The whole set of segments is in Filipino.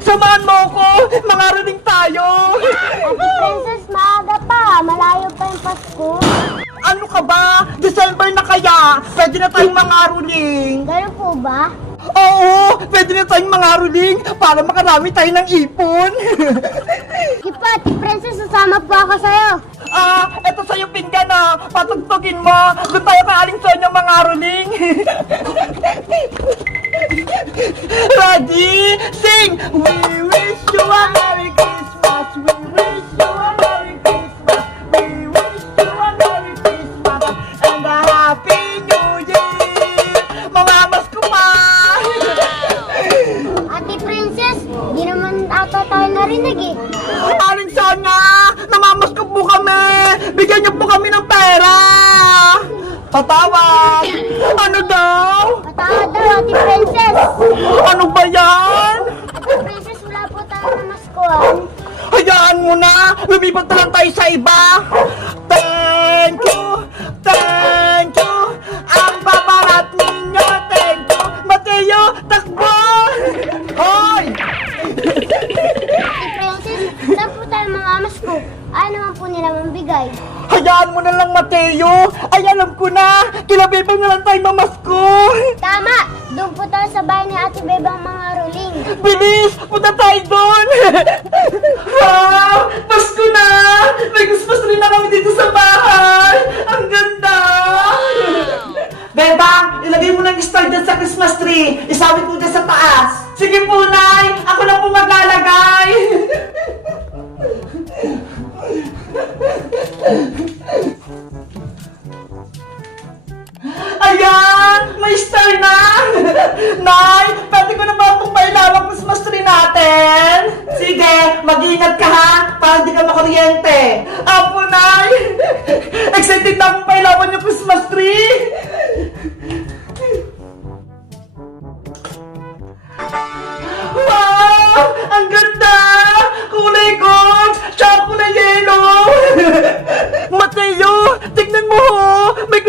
Samahan mo ako! Mangaraling tayo! Ate Princess, maaga pa. Malayo pa yung Pasko. Ano ka ba? December na kaya? Pwede na tayong mangaruling! Ganun po ba? Oo! Pwede na tayong mangaruling para makarami tayo ng ipon! Sige po, Ate Princess, sasama po ako sa'yo. ah, eto sa'yo pinggan na! Patugtugin mo! Doon tayo kaaling Sonya mangaruling! Ready? Sing! We wish you a Merry Christmas! We wish you a Merry Christmas! We wish you a Merry Christmas! And a Happy New Year! Mamamas ko pa! Ate Princess, di naman ata tayo narinig eh. Aling Sonya! Namamas ko po kami! Bigyan niyo po kami ng pera! Patawad! Ano daw? Patawad daw, Ate Princess. Ano ba yan? Princess, wala po tayo na maskuhan. Hayaan mo na! Lumipat na lang tayo sa iba! Thank you! Thank you! Ang babarat ninyo! Thank you! Mateo, takbo! Hoy! Princess, saan po tayo mga masko? Ano naman po nila mambigay? Hayaan mo na lang, Mateo! Ay, alam ko na! Kilabibang na lang tayo mamasko! Tama! Doon po tayo sa bahay ni Ate Bebang mga ruling. Bilis! Punta tayo doon! ha? Pasko na! May Christmas rin na kami dito sa bahay! Ang ganda! Bebang, ilagay mo ng star dyan sa Christmas tree. Isawit mo dyan sa taas. Sige po, Nay! Ako na po maglalagay! Ayan! May star na! Nay, pwede ko na ba itong pailawang Christmas tree natin? Sige, mag-ingat ka ha, para di ka makuryente. Apo, Nay! Excited na akong pailawan yung Christmas tree! Wow! Ang ganda! Kulay gold! Yellow! Mateo! Tignan mo ho! May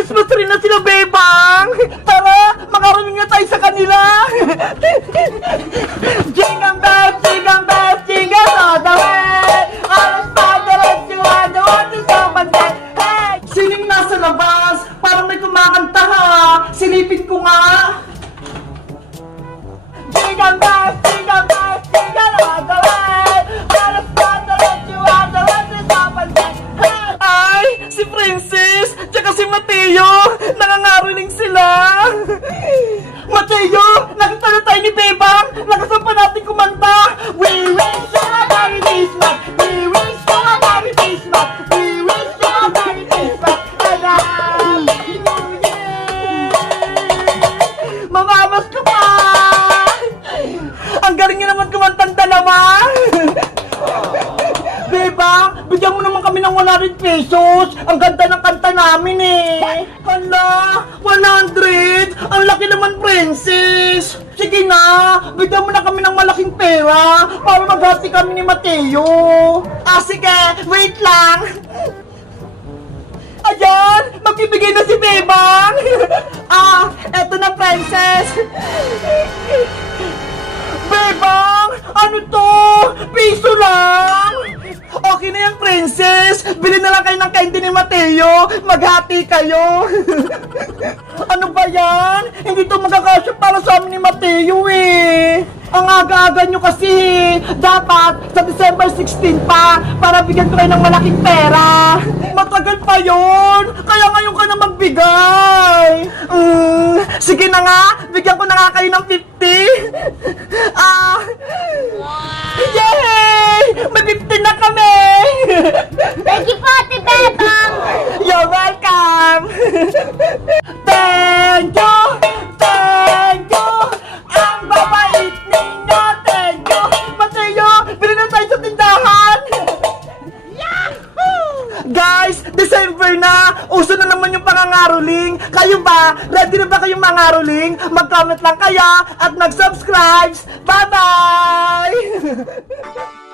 Princess, tsaka si Mateo, nangangariling sila. Mateo, nakita na tayo ni Bebang, lakasan pa natin kumanta. We wish Beba, bigyan mo naman kami ng 100 pesos! Ang ganda ng kanta namin eh! Hala, 100! Ang laki naman, princess! Sige na, bigyan mo na kami ng malaking pera para maghati kami ni Mateo! Ah, sige, wait lang! Ayan! Magbibigay na si Bebang! ah, eto na, princess! Bebang! Ano to? Piso lang! Okay na yan, princess! Bili na lang kayo ng candy ni Mateo! Maghati kayo! ano ba yan? Hindi to magkakasya para sa amin ni Mateo eh! Ang aga-aga nyo kasi Dapat sa December 16 pa para bigyan ko kayo ng malaking pera! Matagal pa yon, Kaya ngayon ka na magbigay! Mm, sige na nga! Bigyan ko na nga kayo ng 50! Yung pangangaroling! Kayo ba? Ready na ba kayong mangaroling? Mag-comment lang kaya at mag-subscribe! Bye-bye!